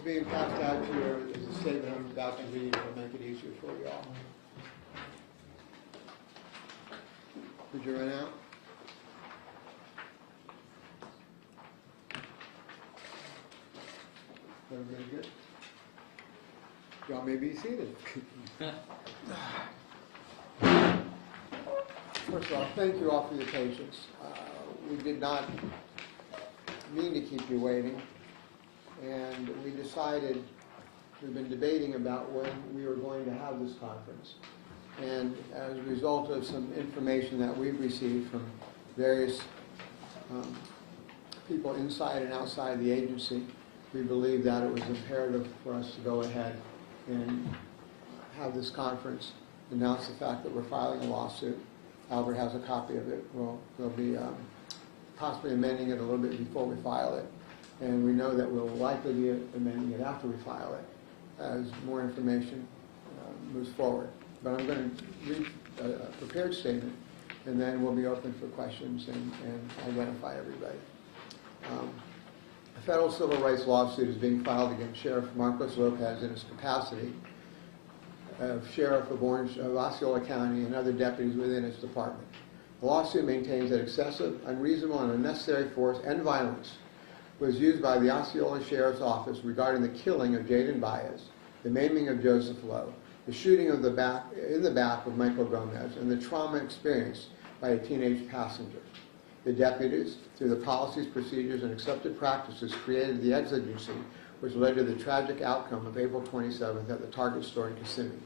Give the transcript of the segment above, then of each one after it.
What's being passed out here is a statement I'm about to read. It'll make it easier for you all. Did you run out? Everybody good? Y'all may be seated. First of all, thank you all for your patience. We did not mean to keep you waiting, and we decided, we've been debating about when we were going to have this conference. And as a result of some information that we've received from various people inside and outside the agency, we believe that it was imperative for us to go ahead and have this conference, announce the fact that we're filing a lawsuit. Albert has a copy of it. We'll be possibly amending it a little bit before we file it. And we know that we'll likely be amending it after we file it as more information moves forward. But I'm going to read a prepared statement, and then we'll be open for questions and identify everybody. A federal civil rights lawsuit is being filed against Sheriff Marcos Lopez in his capacity of Sheriff of Osceola County and other deputies within its department. The lawsuit maintains that excessive, unreasonable, and unnecessary force and violence was used by the Osceola Sheriff's Office regarding the killing of Jaden Baez, the maiming of Joseph Lowe, the shooting in the back of Michael Gomez, and the trauma experienced by a teenage passenger. The deputies, through the policies, procedures, and accepted practices, created the exigency which led to the tragic outcome of April 27th at the Target store in Kissimmee.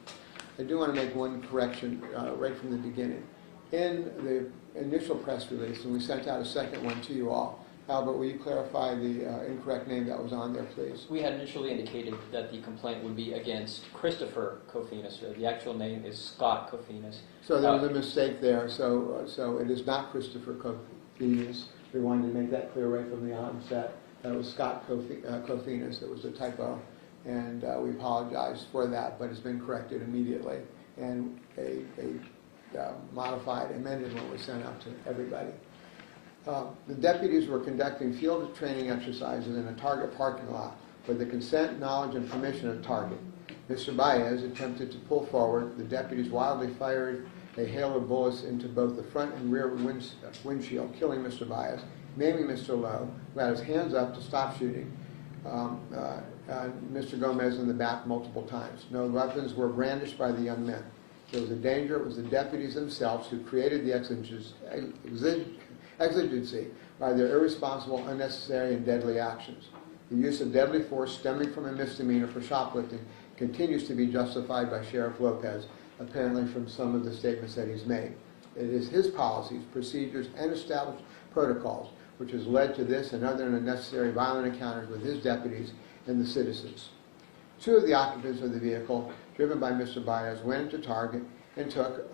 I do want to make one correction right from the beginning. In the initial press release, and we sent out a second one to you all, Albert, will you clarify the incorrect name that was on there, please? We had initially indicated that the complaint would be against Christopher Kofinas. The actual name is Scott Kofinas. So there was a mistake there. So it is not Christopher Kofinas. We wanted to make that clear right from the onset. That was Scott Kofinas. It was a typo, and we apologize for that, but it's been corrected immediately. And a modified, amended one was sent out to everybody. The deputies were conducting field training exercises in a Target parking lot with the consent, knowledge, and permission of Target. Mr. Baez attempted to pull forward. The deputies wildly fired a hail of bullets into both the front and rear windshield, killing Mr. Baez, maiming Mr. Lowe, who had his hands up to stop shooting Mr. Gomez in the back multiple times. No weapons were brandished by the young men. There was a danger. It was the deputies themselves who created the exigency by their irresponsible, unnecessary, and deadly actions. The use of deadly force stemming from a misdemeanor for shoplifting continues to be justified by Sheriff Lopez, apparently from some of the statements that he's made. It is his policies, procedures, and established protocols which has led to this and other unnecessary violent encounters with his deputies and the citizens. Two of the occupants of the vehicle, driven by Mr. Baez, went into Target and took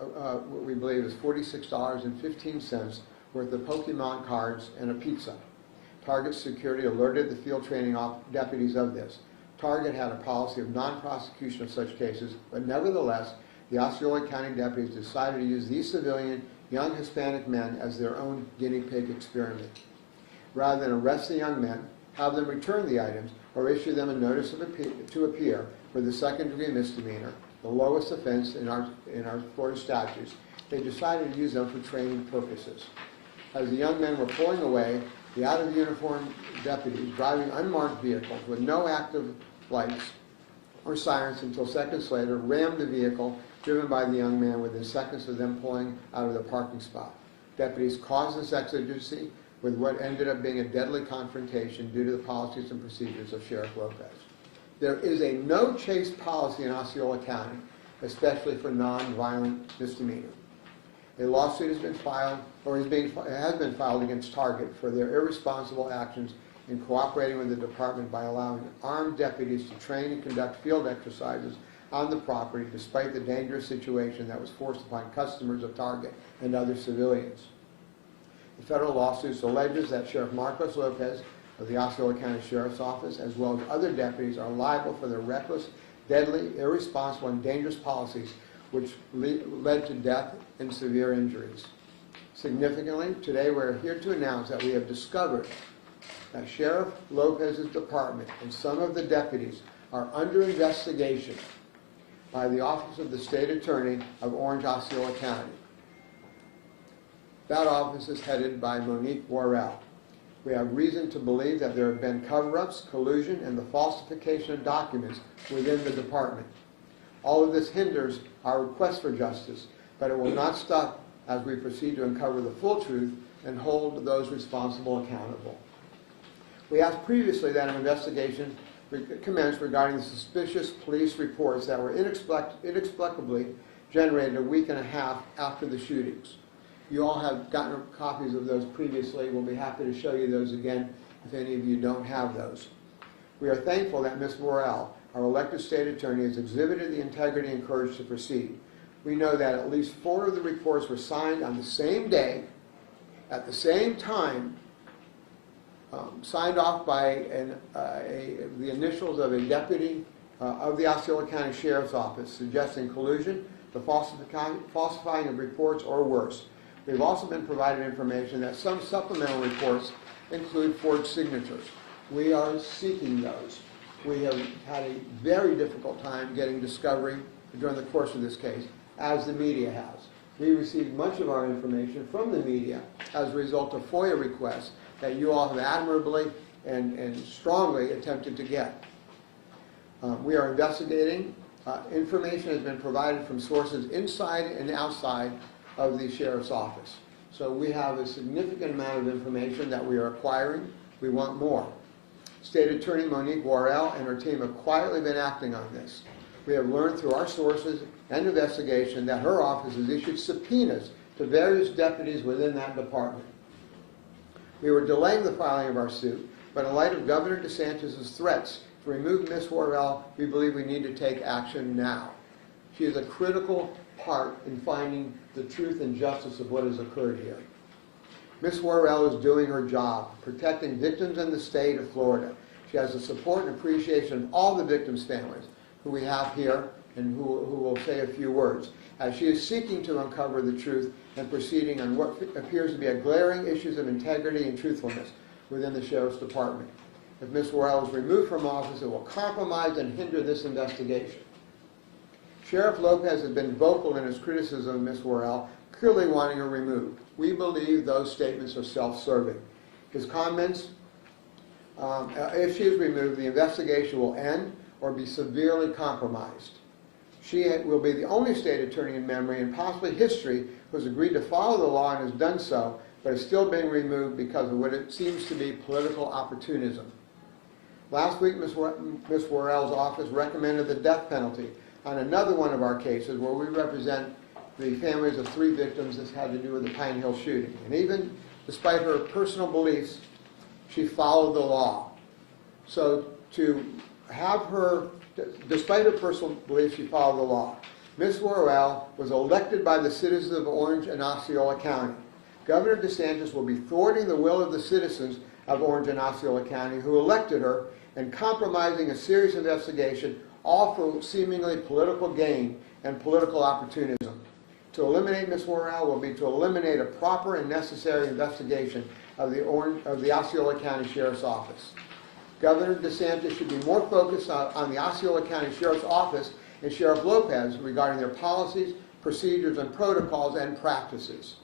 what we believe is $46.15 worth of Pokemon cards and a pizza. Target security alerted the field training deputies of this. Target had a policy of non-prosecution of such cases, but nevertheless, the Osceola County deputies decided to use these civilian, young Hispanic men as their own guinea pig experiment. Rather than arrest the young men, have them return the items, or issue them a notice to appear for the second-degree misdemeanor, the lowest offense in our Florida statutes, they decided to use them for training purposes. As the young men were pulling away, the out-of-uniform deputies driving unmarked vehicles with no active lights or sirens until seconds later rammed the vehicle driven by the young man within seconds of them pulling out of the parking spot. Deputies caused this exigency with what ended up being a deadly confrontation due to the policies and procedures of Sheriff Lopez. There is a no-chase policy in Osceola County, especially for non-violent misdemeanor. A lawsuit has been filed, or has been filed against Target for their irresponsible actions in cooperating with the department by allowing armed deputies to train and conduct field exercises on the property despite the dangerous situation that was forced upon customers of Target and other civilians. The federal lawsuit alleges that Sheriff Marcos Lopez of the Osceola County Sheriff's Office, as well as other deputies, are liable for their reckless, deadly, irresponsible, and dangerous policies which led to death and severe injuries. Significantly, today we're here to announce that we have discovered that Sheriff Lopez's department and some of the deputies are under investigation by the Office of the State Attorney of Orange, Osceola County. That office is headed by Monique Worrell. We have reason to believe that there have been cover-ups, collusion, and the falsification of documents within the department. All of this hinders our request for justice, but it will not stop as we proceed to uncover the full truth and hold those responsible accountable. We asked previously that an investigation commenced regarding the suspicious police reports that were inexplicably generated a week and a half after the shootings. You all have gotten copies of those previously. We'll be happy to show you those again if any of you don't have those. We are thankful that Ms. Worrell, our elected state attorney, has exhibited the integrity and courage to proceed. We know that at least 4 of the reports were signed on the same day, at the same time, signed off by the initials of a deputy of the Osceola County Sheriff's Office, suggesting collusion, the falsifying of reports, or worse. We've also been provided information that some supplemental reports include forged signatures. We are seeking those. We have had a very difficult time getting discovery during the course of this case, as the media has. We received much of our information from the media as a result of FOIA requests that you all have admirably and strongly attempted to get. We are investigating. Information has been provided from sources inside and outside of the Sheriff's Office. So we have a significant amount of information that we are acquiring. We want more. State Attorney Monique Worrell and her team have quietly been acting on this. We have learned through our sources and investigation that her office has issued subpoenas to various deputies within that department. We were delaying the filing of our suit, but in light of Governor DeSantis' threats to remove Ms. Worrell, we believe we need to take action now. She is a critical part in finding the truth and justice of what has occurred here. Ms. Worrell is doing her job, protecting victims in the state of Florida. She has the support and appreciation of all the victims' families who we have here and who will say a few words, as she is seeking to uncover the truth and proceeding on what appears to be a glaring issues of integrity and truthfulness within the Sheriff's Department. If Ms. Worrell is removed from office, it will compromise and hinder this investigation. Sheriff Lopez has been vocal in his criticism of Ms. Worrell, clearly wanting her removed. We believe those statements are self-serving. His comments, if she is removed, the investigation will end or be severely compromised. She will be the only state attorney in memory and possibly history who has agreed to follow the law and has done so, but is still being removed because of what it seems to be political opportunism. Last week, Ms. Worrell's office recommended the death penalty on another one of our cases where we represent the families of 3 victims that had to do with the Pine Hill shooting. And even despite her personal beliefs, she followed the law. So to have her, despite her personal beliefs, she followed the law. Ms. Worrell was elected by the citizens of Orange and Osceola County. Governor DeSantis will be thwarting the will of the citizens of Orange and Osceola County who elected her and compromising a serious investigation, all for seemingly political gain and political opportunism. To eliminate Ms. Worrell will be to eliminate a proper and necessary investigation of the Osceola County Sheriff's Office. Governor DeSantis should be more focused on the Osceola County Sheriff's Office and Sheriff Lopez regarding their policies, procedures, and protocols and practices.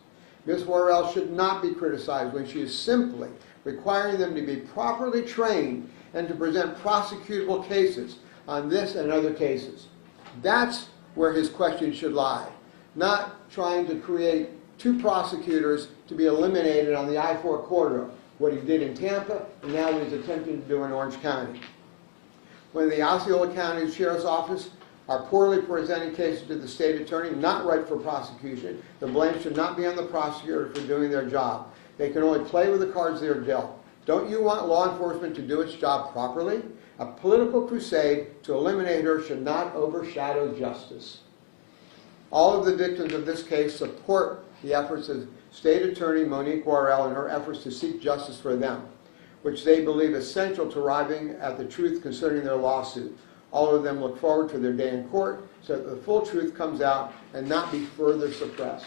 Ms. Worrell should not be criticized when she is simply requiring them to be properly trained and to present prosecutable cases on this and other cases. That's where his question should lie, not trying to create 2 prosecutors to be eliminated on the I-4 corridor, what he did in Tampa and now what he's attempting to do in Orange County. When the Osceola County Sheriff's Office are poorly presenting cases to the state attorney, not right for prosecution, the blame should not be on the prosecutor for doing their job. They can only play with the cards they are dealt. Don't you want law enforcement to do its job properly? A political crusade to eliminate her should not overshadow justice. All of the victims of this case support the efforts of State Attorney Monique Worrell in her efforts to seek justice for them, which they believe essential to arriving at the truth concerning their lawsuit. All of them look forward to their day in court so that the full truth comes out and not be further suppressed.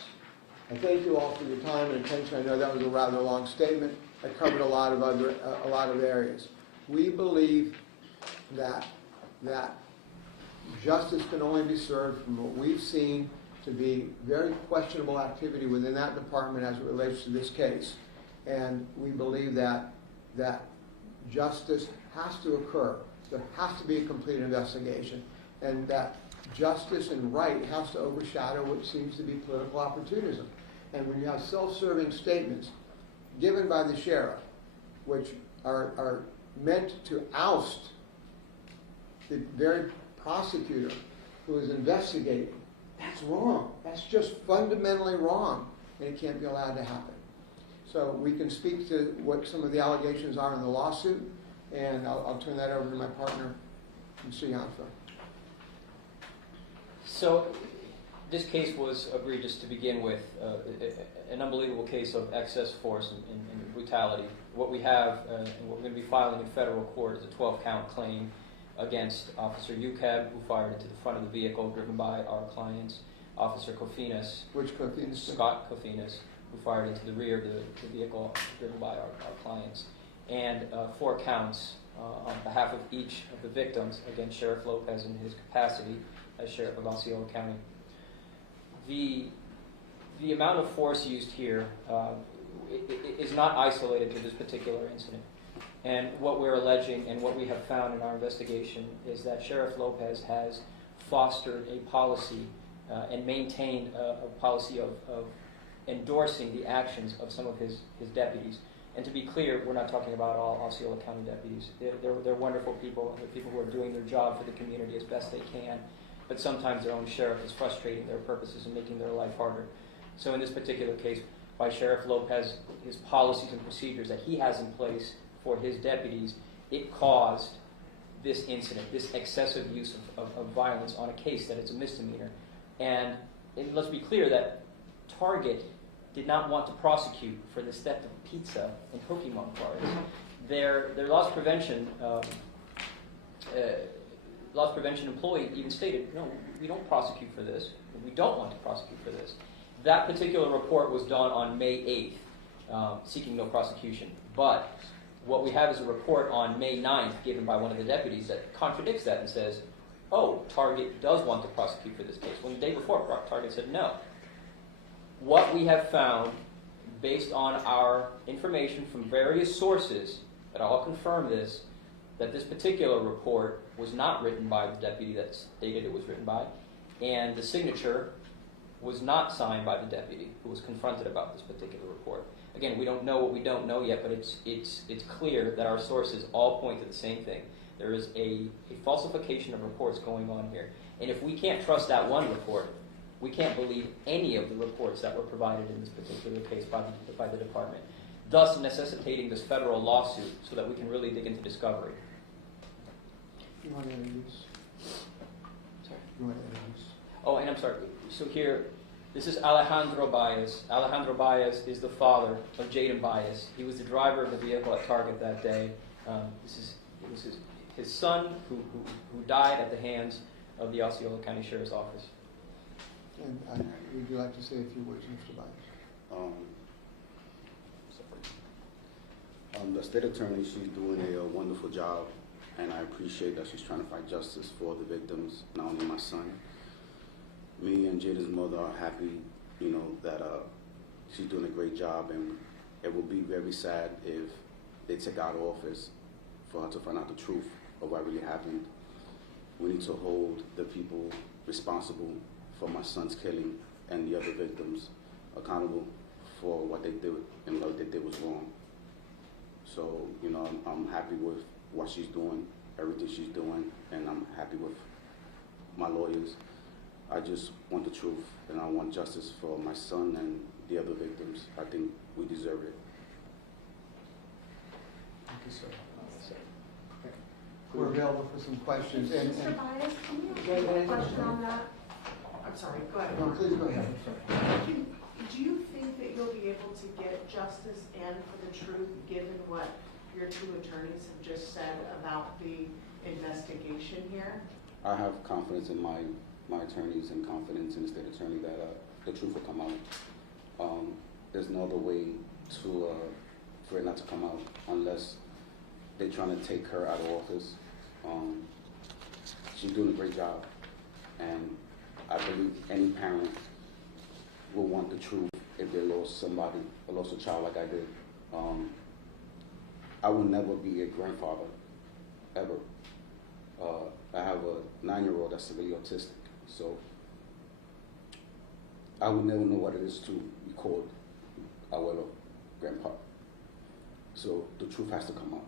I thank you all for your time and attention. I know that was a rather long statement, that covered a lot of areas. We believe that justice can only be served from what we've seen to be very questionable activity within that department as it relates to this case. And we believe that justice has to occur. There has to be a complete investigation. And that justice and right has to overshadow what seems to be political opportunism. And when you have self-serving statements given by the sheriff, which are meant to oust the very prosecutor who is investigating, that's wrong. That's just fundamentally wrong, and it can't be allowed to happen. So we can speak to what some of the allegations are in the lawsuit, and I'll turn that over to my partner, Mr. Yanfa. So this case was egregious to begin with, an unbelievable case of excess force and brutality. What we have, and what we're going to be filing in federal court, is a 12-count claim against Officer Ukeb, who fired into the front of the vehicle driven by our clients, Officer Kofinas. Which Kofinas? Scott Kofinas, who fired into the rear of the vehicle driven by our clients. And 4 counts on behalf of each of the victims against Sheriff Lopez in his capacity as Sheriff of Osceola County. The amount of force used here is not isolated to this particular incident. And what we're alleging and what we have found in our investigation is that Sheriff Lopez has fostered a policy and maintained a policy of endorsing the actions of some of his deputies. And to be clear, we're not talking about all Osceola County deputies. They're wonderful people, and they're people who are doing their job for the community as best they can. But sometimes their own sheriff is frustrating their purposes and making their life harder. So in this particular case, by Sheriff Lopez, his policies and procedures that he has in place for his deputies, it caused this incident, this excessive use of violence on a case that it's a misdemeanor. And let's be clear that Target did not want to prosecute for the theft of pizza and Pokemon cards. Their loss prevention employee even stated, no, we don't prosecute for this. We don't want to prosecute for this. That particular report was done on May 8th, seeking no prosecution. But what we have is a report on May 9th given by one of the deputies that contradicts that and says, oh, Target does want to prosecute for this case. When the day before, Target said no. What we have found, based on our information from various sources that all confirm this, that this particular report was not written by the deputy that stated it was written by, and the signature was not signed by the deputy who was confronted about this particular report. Again, we don't know what we don't know yet, but it's clear that our sources all point to the same thing. There is a falsification of reports going on here. And if we can't trust that one report, we can't believe any of the reports that were provided in this particular case by the department, thus necessitating this federal lawsuit so that we can really dig into discovery. You want to introduce? Sorry? You want to introduce? Oh, and I'm sorry. So here, this is Alejandro Baez. Alejandro Baez is the father of Jaden Baez. He was the driver of the vehicle at Target that day. It was his son who died at the hands of the Osceola County Sheriff's Office. And would you like to say a few words, Mr. Baez? The state attorney, she's doing a wonderful job, and I appreciate that she's trying to fight justice for the victims, not only my son. Me and Jaden's mother are happy, that she's doing a great job, and it will be very sad if they take out of office for her to find out the truth of what really happened. We need to hold the people responsible for my son's killing and the other victims accountable for what they did, and what they did was wrong. So, I'm happy with what she's doing, everything she's doing, and I'm happy with my lawyers. I just want the truth, and I want justice for my son and the other victims. I think we deserve it. Thank you, sir. We're available for some questions. Mr. Baez, can you ask a question on that? I'm sorry, go ahead. No, please go ahead. Do you think that you'll be able to get justice and for the truth, given what your two attorneys have just said about the investigation here? I have confidence in my attorneys and confidence in the state attorney that the truth will come out. There's no other way to for it not to come out unless they're trying to take her out of office. She's doing a great job, and I believe any parent will want the truth if they lost somebody or lost a child like I did. I will never be a grandfather, ever. I have a 9-year-old that's severely autistic, so I will never know what it is to be called abuelo, grandpa. So the truth has to come out,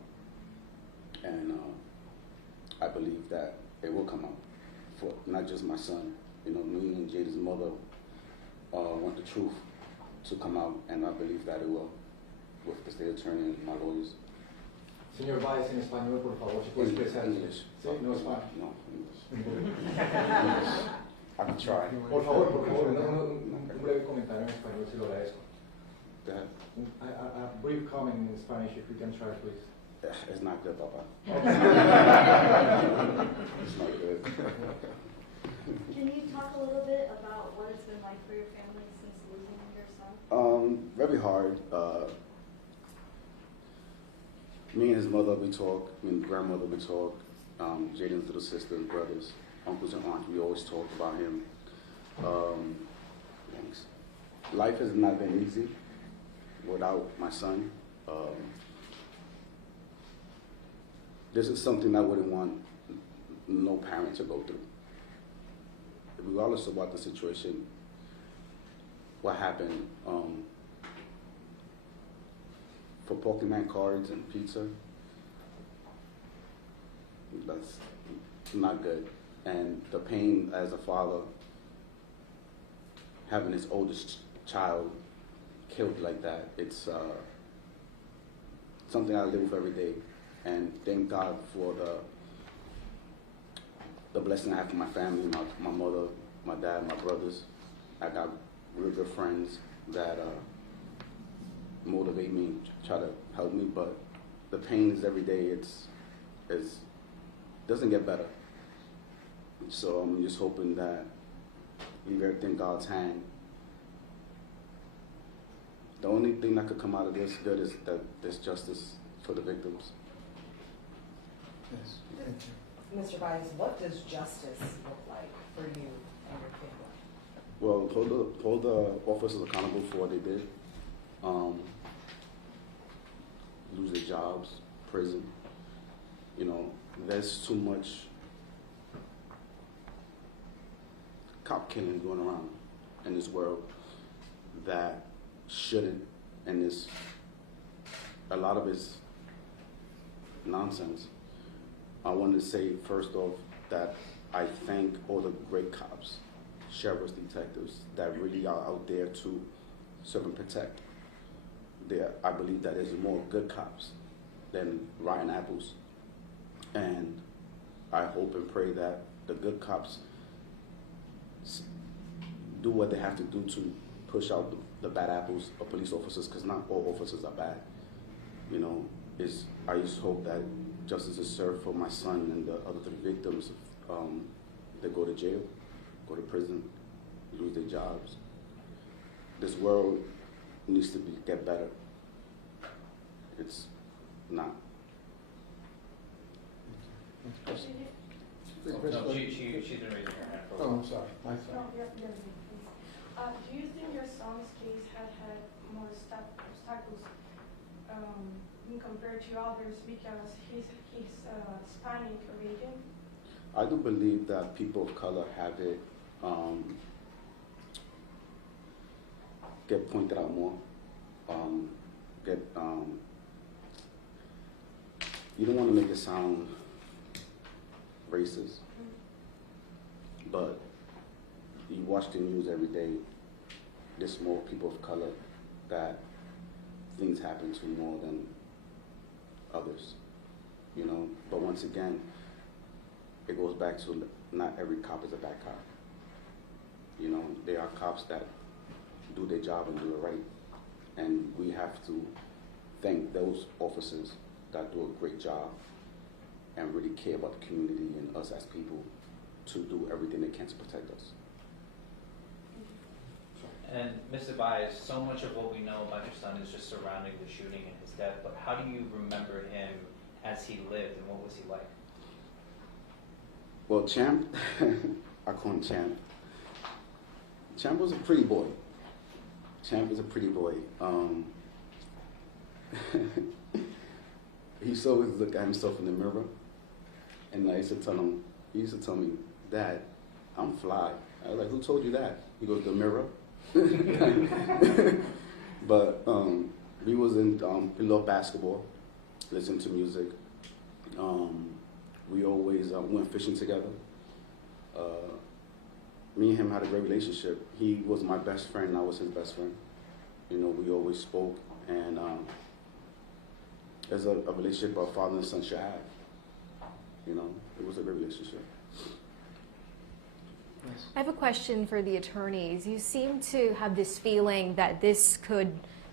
and I believe that it will come out for not just my son. You know, me and Jada's mother want the truth to come out, and I believe that it will, with the state attorney and my lawyers. Señor Báez, en español, por favor, si puede expresarse. English. Sí, no español. No, English. I can try. Por favor, un breve comentario en español, se lo agradezco. Go ahead. A brief comment in Spanish, if we can try, please. It's not good, Papa. Okay. It's not good. Can you talk a little bit about what it's been like for your family since losing your son? Very hard. Me and his mother, we talk. Me and grandmother, we talk. Jaden's little sister and brothers, uncles and aunts, we always talk about him. Thanks. Life has not been easy without my son. This is something I wouldn't want no parent to go through. Regardless of what the situation, what happened, for Pokemon cards and pizza, that's not good. And the pain as a father, having his oldest child killed like that, it's something I live with every day. And thank God for the blessing I have for my family, my mother, my dad, my brothers. I got real good friends that motivate me, try to help me, but the pain is every day. It doesn't get better. So I'm just hoping that leave everything in God's hand. The only thing that could come out of this good is that there's justice for the victims. Yes, thank you. Mr. Baez, what does justice look like for you and your family? Well, hold the officers accountable for what they did. Lose their jobs, prison. You know, there's too much cop killing going around in this world that shouldn't, and a lot of it's nonsense. I wanted to say first off that I thank all the great cops, sheriffs, detectives that really are out there to serve and protect. I believe that there's more good cops than rotten apples. And I hope and pray that the good cops do what they have to do to push out the bad apples of police officers, because not all officers are bad. You know, I just hope that justice is served for my son and the other 3 victims. They go to jail, go to prison, lose their jobs. This world needs to get better. It's not. Please, No, Principal. she's been raising her hand for a Oh, while. I'm sorry, my fault. No, please. Do you think your son's case had more obstacles in compared to others because he's Hispanic origin? I do believe that people of color have it, get pointed out more, you don't want to make it sound racist, but you watch the news every day, there's more people of color that things happen to more than others, you know. But once again, it goes back to not every cop is a bad cop. You know, there are cops that do their job and do it right. And we have to thank those officers that do a great job and really care about the community and us as people to do everything they can to protect us. And Mr. Baez, so much of what we know about your son is just surrounding the shooting and his death, but how do you remember him as he lived, and what was he like? Well, Champ, I call him Champ. Champ was a pretty boy. Champ was a pretty boy. He used to always look at himself in the mirror, and I used to tell him, he used to tell me, Dad, I'm fly. I was like, who told you that? He goes, the mirror. But we was in, we loved basketball, listened to music. We always went fishing together. Me and him had a great relationship. He was my best friend, and I was his best friend. You know, we always spoke, and there's a relationship a father and son should have. You know, it was a great relationship. Yes. I have a question for the attorneys. You seem to have this feeling that this could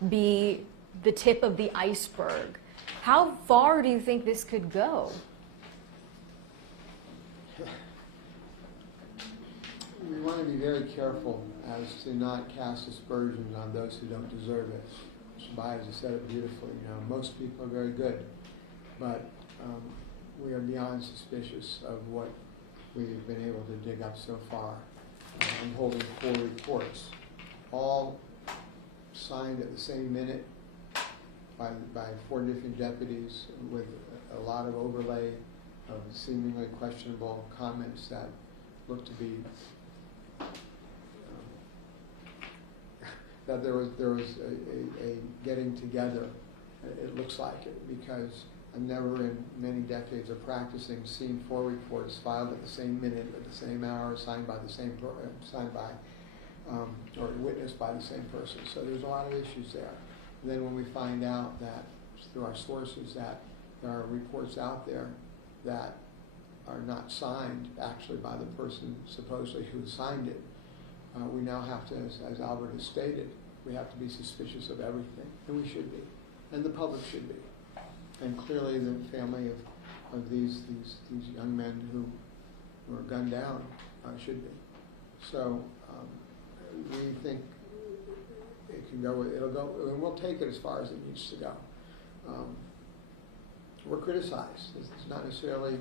be the tip of the iceberg. How far do you think this could go? We want to be very careful as to not cast aspersions on those who don't deserve it. Mr. Baez has said it beautifully. You know, most people are very good, but we are beyond suspicious of what we've been able to dig up so far. I'm holding 4 reports, all signed at the same minute by 4 different deputies with a lot of overlay of seemingly questionable comments that look to be that there was a getting together. It looks like it, because I've never in many decades of practicing seen 4 reports filed at the same minute, at the same hour, signed by the same or witnessed by the same person. So there's a lot of issues there. And then when we find out that through our sources that there are reports out there that are not signed actually by the person supposedly who signed it, we now have to, as Albert has stated, we have to be suspicious of everything, and we should be, and the public should be, and clearly the family of these young men who were gunned down should be. So we think it can go. It'll go, and we'll take it as far as it needs to go. We're criticized. It's not necessarily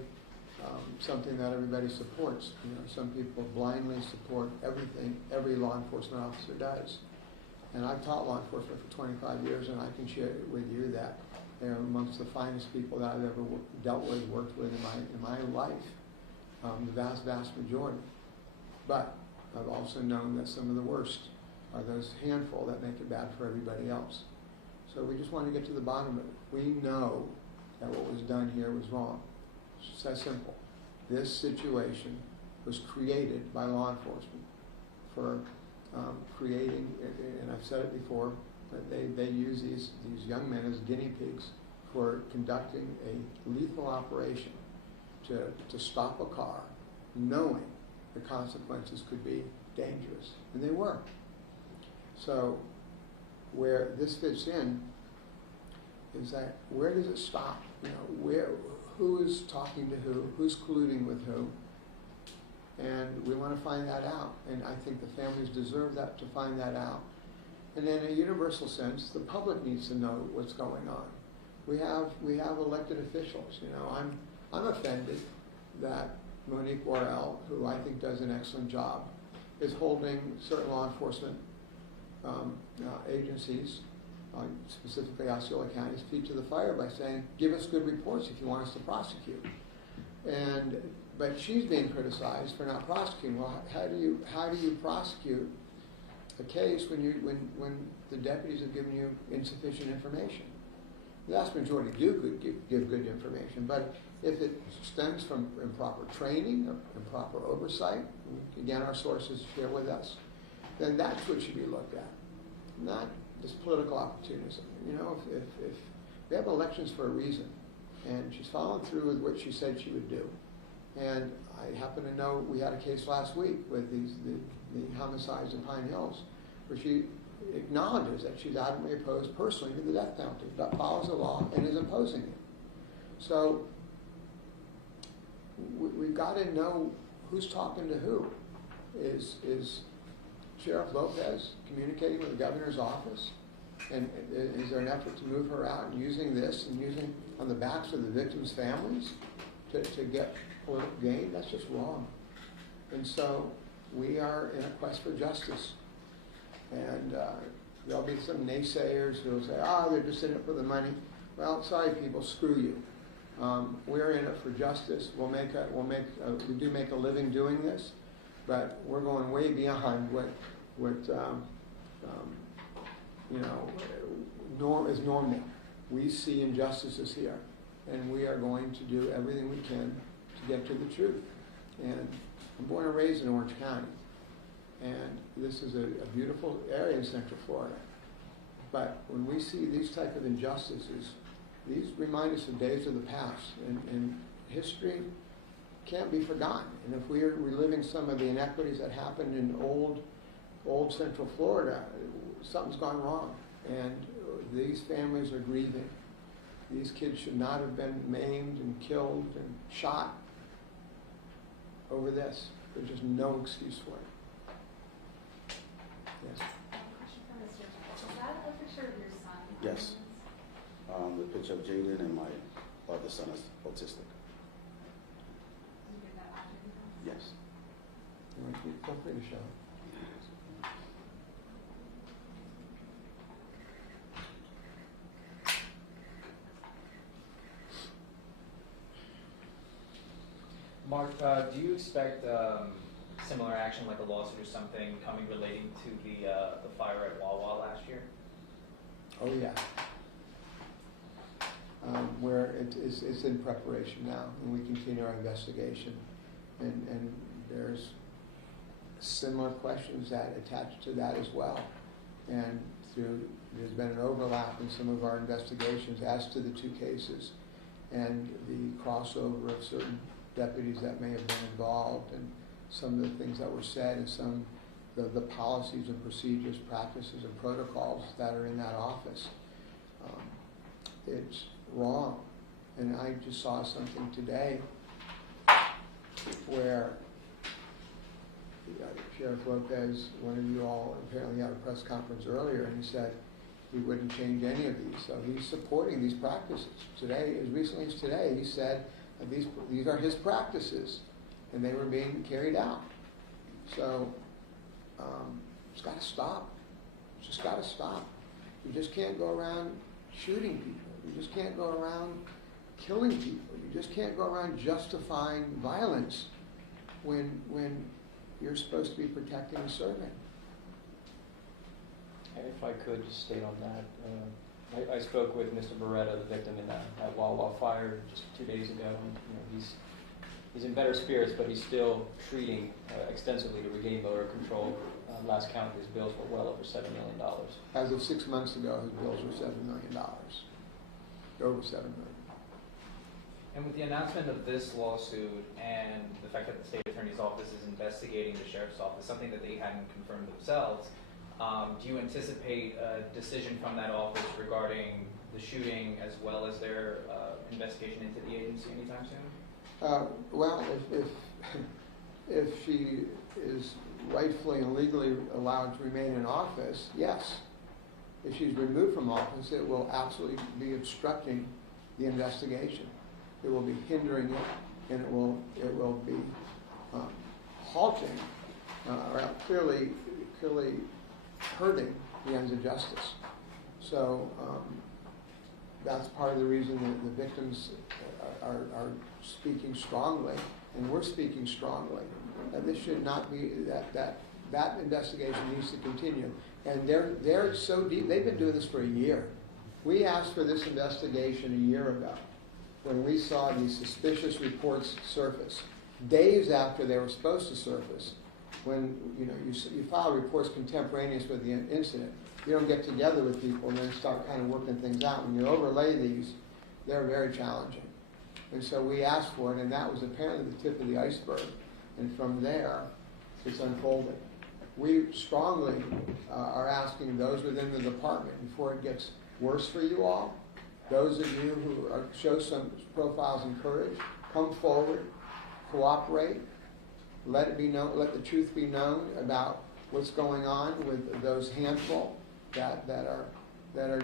something that everybody supports. You know, some people blindly support everything every law enforcement officer does. And I've taught law enforcement for 25 years, and I can share with you that they're amongst the finest people that I've ever dealt with, worked with in my life, the vast majority. But I've also known that some of the worst are those handful that make it bad for everybody else. So we just want to get to the bottom of it. We know that what was done here was wrong. It's just that simple. This situation was created by law enforcement for creating, and I've said it before, that they use these young men as guinea pigs for conducting a lethal operation to stop a car, knowing the consequences could be dangerous, and they were. So where this fits in is that where does it stop? You know, who is talking to who, who's colluding with who, and we want to find that out. And I think the families deserve that, to find that out. And in a universal sense, the public needs to know what's going on. We have elected officials. You know, I'm offended that Monique Worrell, who I think does an excellent job, is holding certain law enforcement agencies, specifically Osceola County's feet to the fire by saying, give us good reports if you want us to prosecute. But she's being criticized for not prosecuting. Well, how do you prosecute a case when the deputies have given you insufficient information? The vast majority do give good information, but if it stems from improper training or improper oversight, again, our sources share with us, then that's what should be looked at, not this political opportunism. You know, if we have elections for a reason, and she's followed through with what she said she would do. And I happen to know we had a case last week with the homicides in Pine Hills, where she acknowledges that she's adamantly opposed personally to the death penalty, but follows the law and is opposing it. So we've got to know who's talking to who. Is Sheriff Lopez communicating with the governor's office? And is there an effort to move her out and using this and using on the backs of the victims' families to get political gain? That's just wrong. And so we are in a quest for justice. And there'll be some naysayers who will say, they're just in it for the money. Well, sorry people, screw you. We're in it for justice. We do make a living doing this, but we're going way beyond what is normal. We see injustices here, and we are going to do everything we can to get to the truth. And I'm born and raised in Orange County, and this is a beautiful area in Central Florida. But when we see these type of injustices, these remind us of days of the past, and history can't be forgotten. And if we are reliving some of the inequities that happened in old Central Florida, something's gone wrong, and these families are grieving. These kids should not have been maimed and killed and shot over this. There's just no excuse for it. Yes. Question for Mr. Is that a picture of your son? Yes. The picture of Jaden and my other son is autistic. Did you get that after you passed? Yes. You want to feel free to show it. Mark, do you expect similar action, like a lawsuit or something, coming relating to the fire at Wawa last year? Oh yeah. Where it's in preparation now, and we continue our investigation, and there's similar questions that attach to that as well, and there's been an overlap in some of our investigations as to the two cases, and the crossover of certain deputies that may have been involved, and some of the things that were said, and some the policies and procedures, practices, and protocols that are in that office. It's wrong. And I just saw something today where Sheriff Lopez, one of you all apparently had a press conference earlier, and he said he wouldn't change any of these. So he's supporting these practices. Today, as recently as today, he said that these are his practices, and they were being carried out. So it's got to stop. It's just got to stop. You just can't go around shooting people. You just can't go around killing people. You just can't go around justifying violence when you're supposed to be protecting and serving. And if I could just state on that, I spoke with Mr. Beretta, the victim in that Wawa fire, just 2 days ago. And, he's in better spirits, but he's still treating extensively to regain motor control. Last count, his bills were well over $7 million. As of 6 months ago, his bills were $7 million. Over $7 million. And with the announcement of this lawsuit and the fact that the state attorney's office is investigating the sheriff's office, something that they hadn't confirmed themselves, do you anticipate a decision from that office regarding the shooting as well as their investigation into the agency anytime soon? Well, if she is rightfully and legally allowed to remain in office, yes. If she's removed from office, it will absolutely be obstructing the investigation. It will be hindering it, and it will be halting, or clearly hurting the ends of justice. So that's part of the reason that the victims are speaking strongly, and we're speaking strongly. That this should not be that investigation needs to continue. And they're so deep. They've been doing this for a year. We asked for this investigation a year ago when we saw these suspicious reports surface. Days after they were supposed to surface, when you file reports contemporaneous with the incident, you don't get together with people and then start kind of working things out. When you overlay these, they're very challenging. And so we asked for it, and that was apparently the tip of the iceberg. And from there, it's unfolding. We strongly are asking those within the department, before it gets worse for you all, those of you who show some profiles and courage, come forward, cooperate, let it be known, let the truth be known about what's going on with those handful that are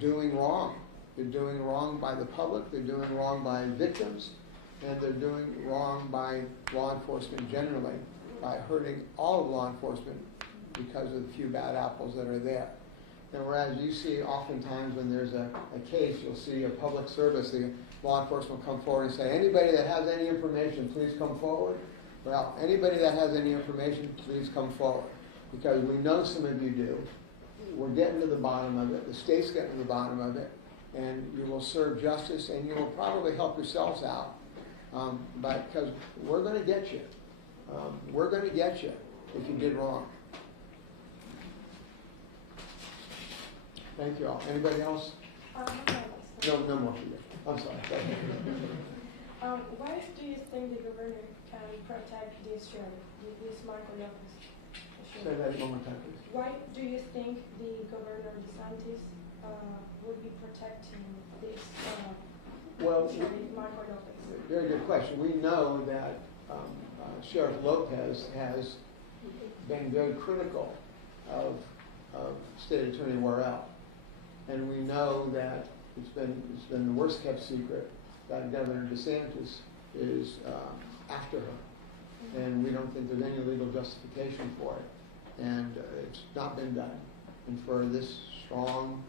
doing wrong. They're doing wrong by the public, they're doing wrong by victims, and they're doing wrong by law enforcement generally, by hurting all of law enforcement because of the few bad apples that are there. And whereas you see oftentimes when there's a case, you'll see a public service, the law enforcement will come forward and say, anybody that has any information, please come forward. Well, anybody that has any information, please come forward. Because we know some of you do. We're getting to the bottom of it. The state's getting to the bottom of it. And you will serve justice, and you will probably help yourselves out. Because we're going to get you. We're going to get you if you did wrong. Thank you all. Anybody else? No more for you. I'm sorry. Why do you think the governor can protect this sheriff, this Marco Lopez? Say that one more time, please. Why do you think the governor DeSantis would be protecting this sheriff, Marco Lopez? Very good question. We know that Sheriff Lopez has been very critical of State Attorney Worrell. And we know that it's been the worst kept secret that Governor DeSantis is after her. And we don't think there's any legal justification for it. And it's not been done. And for this strong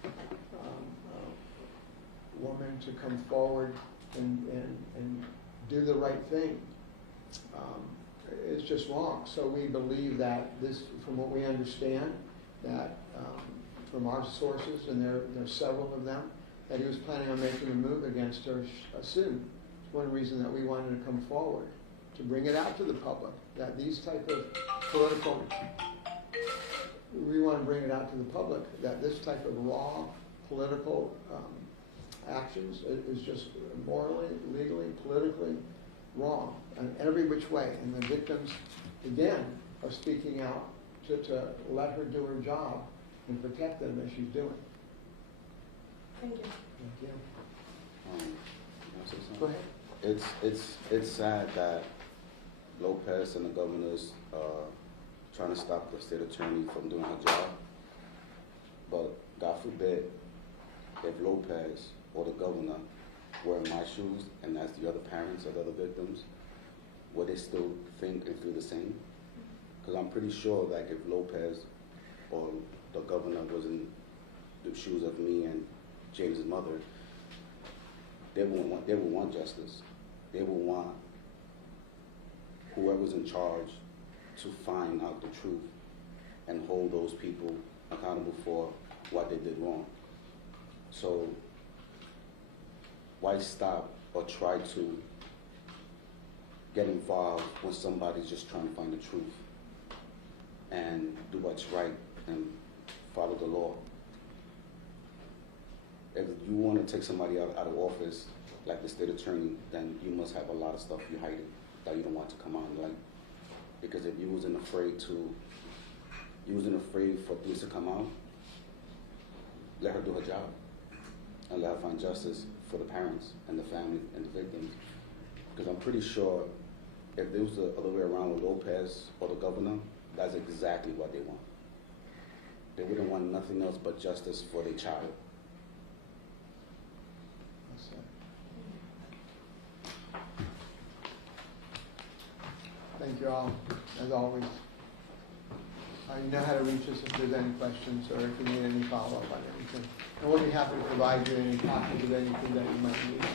woman to come forward and do the right thing is just wrong. So we believe that this, from what we understand, that from our sources, and there's several of them, that he was planning on making a move against her soon. It's one reason that we wanted to come forward, to bring it out to the public, that these type of political, we want to bring it out to the public, that this type of raw political actions is just morally, legally, politically wrong in every which way. And the victims, again, are speaking out to let her do her job and protect them as she's doing. Thank you. Thank you. Can I say something? Go ahead. It's sad that Lopez and the governors are trying to stop the state attorney from doing her job. But God forbid, if Lopez or the governor were in my shoes, and that's the other parents of the other victims, would they still think and feel the same? Because I'm pretty sure that if Lopez or the governor was in the shoes of me and James' mother, they would want justice. They would want whoever's in charge to find out the truth and hold those people accountable for what they did wrong. So why stop or try to get involved when somebody's just trying to find the truth and do what's right and follow the law? If you want to take somebody out of office, like the state attorney, then you must have a lot of stuff you're hiding that you don't want to come out in light. Because if you wasn't afraid for things to come out, let her do her job and let her find justice for the parents and the family and the victims. Because I'm pretty sure if there was the other way around with Lopez or the governor, that's exactly what they want. They wouldn't want nothing else but justice for their child. Thank you all, as always. You know how to reach us if there's any questions or if you need any follow-up on anything. And we'll be happy to provide you any copies of anything that you might need.